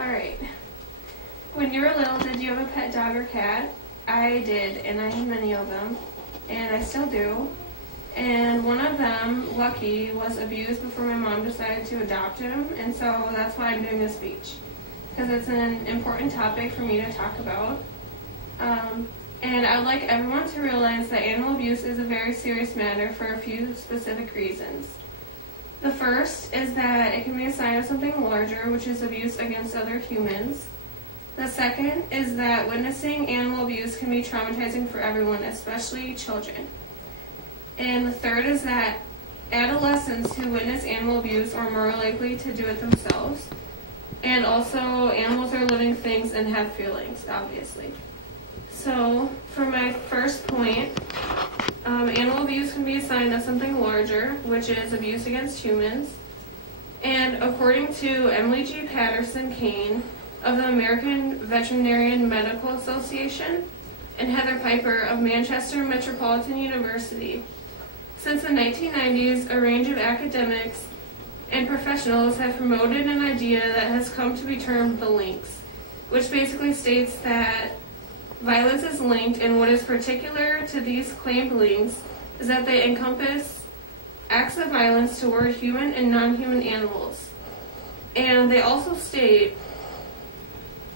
Alright. When you were little, did you have a pet dog or cat? I did, and I had many of them, and I still do. And one of them, Lucky, was abused before my mom decided to adopt him, and so that's why I'm doing this speech, because it's an important topic for me to talk about. And I would like everyone to realize that animal abuse is a very serious matter for a few specific reasons. The first is that it can be a sign of something larger, which is abuse against other humans. The second is that witnessing animal abuse can be traumatizing for everyone, especially children. And the third is that adolescents who witness animal abuse are more likely to do it themselves. And also, animals are living things and have feelings, obviously. So, for my first point, animal abuse can be a sign of something larger, which is abuse against humans. And according to Emily G. Patterson-Kane of the American Veterinarian Medical Association and Heather Piper of Manchester Metropolitan University, since the 1990s, a range of academics and professionals have promoted an idea that has come to be termed the links, which basically states that violence is linked, and what is particular to these claimed links is that they encompass acts of violence toward human and non-human animals. And they also state,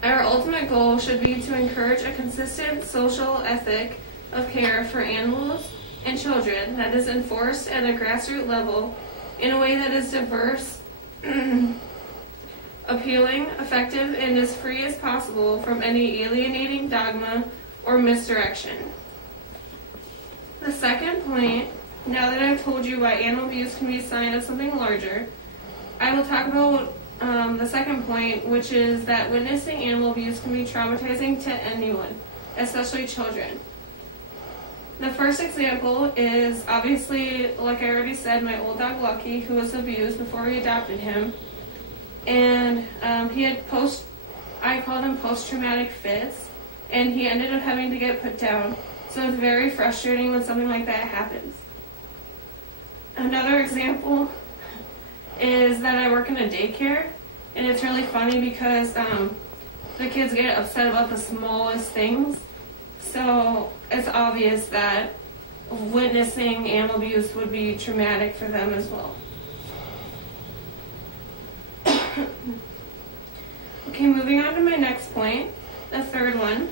our ultimate goal should be to encourage a consistent social ethic of care for animals and children that is enforced at a grassroots level in a way that is diverse, appealing, effective, and as free as possible from any alienating dogma or misdirection. The second point, now that I've told you why animal abuse can be a sign of something larger, I will talk about the second point, which is that witnessing animal abuse can be traumatizing to anyone, especially children. The first example is, obviously, like I already said, my old dog Lucky, who was abused before we adopted him. And he had I called him post-traumatic fits, and he ended up having to get put down. So it's very frustrating when something like that happens. Another example is that I work in a daycare, and it's really funny because the kids get upset about the smallest things. So it's obvious that witnessing animal abuse would be traumatic for them as well. Okay, moving on to my next point, the third one.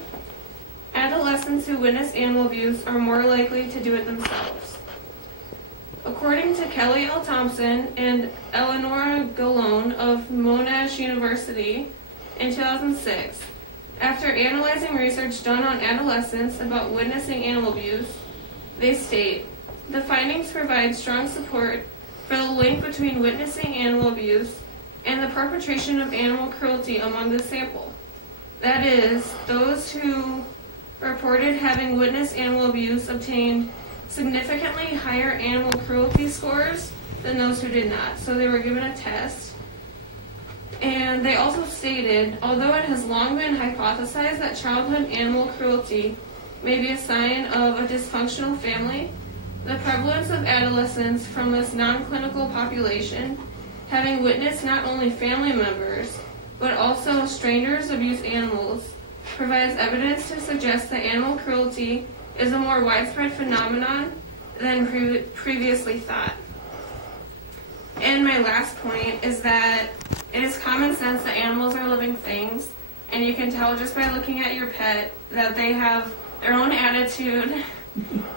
Adolescents who witness animal abuse are more likely to do it themselves. According to Kelly L. Thompson and Eleanor Gallone of Monash University in 2006, after analyzing research done on adolescents about witnessing animal abuse, they state, the findings provide strong support for the link between witnessing animal abuse and the perpetration of animal cruelty among the sample. That is, those who reported having witnessed animal abuse obtained significantly higher animal cruelty scores than those who did not. So they were given a test. And they also stated, although it has long been hypothesized that childhood animal cruelty may be a sign of a dysfunctional family, the prevalence of adolescents from this non-clinical population having witnessed not only family members, but also strangers abuse animals, provides evidence to suggest that animal cruelty is a more widespread phenomenon than previously thought. And my last point is that it is common sense that animals are living things, and you can tell just by looking at your pet that they have their own attitude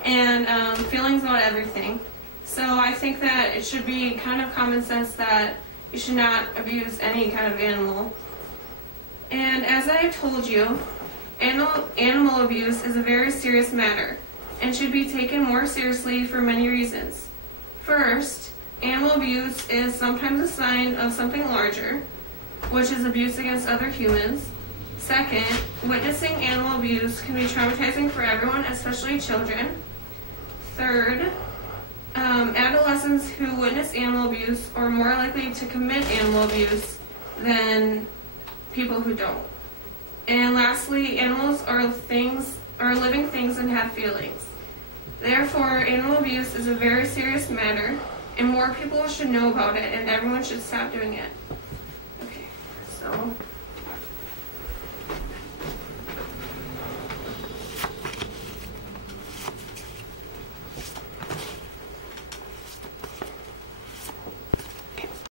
and feelings about everything. So I think that it should be kind of common sense that you should not abuse any kind of animal. And as I told you, animal abuse is a very serious matter and should be taken more seriously for many reasons. First, animal abuse is sometimes a sign of something larger, which is abuse against other humans. Second, witnessing animal abuse can be traumatizing for everyone, especially children. Third, adolescents who witness animal abuse are more likely to commit animal abuse than people who don't. And lastly, animals are living things and have feelings. Therefore, animal abuse is a very serious matter, and more people should know about it, and everyone should stop doing it. Okay, so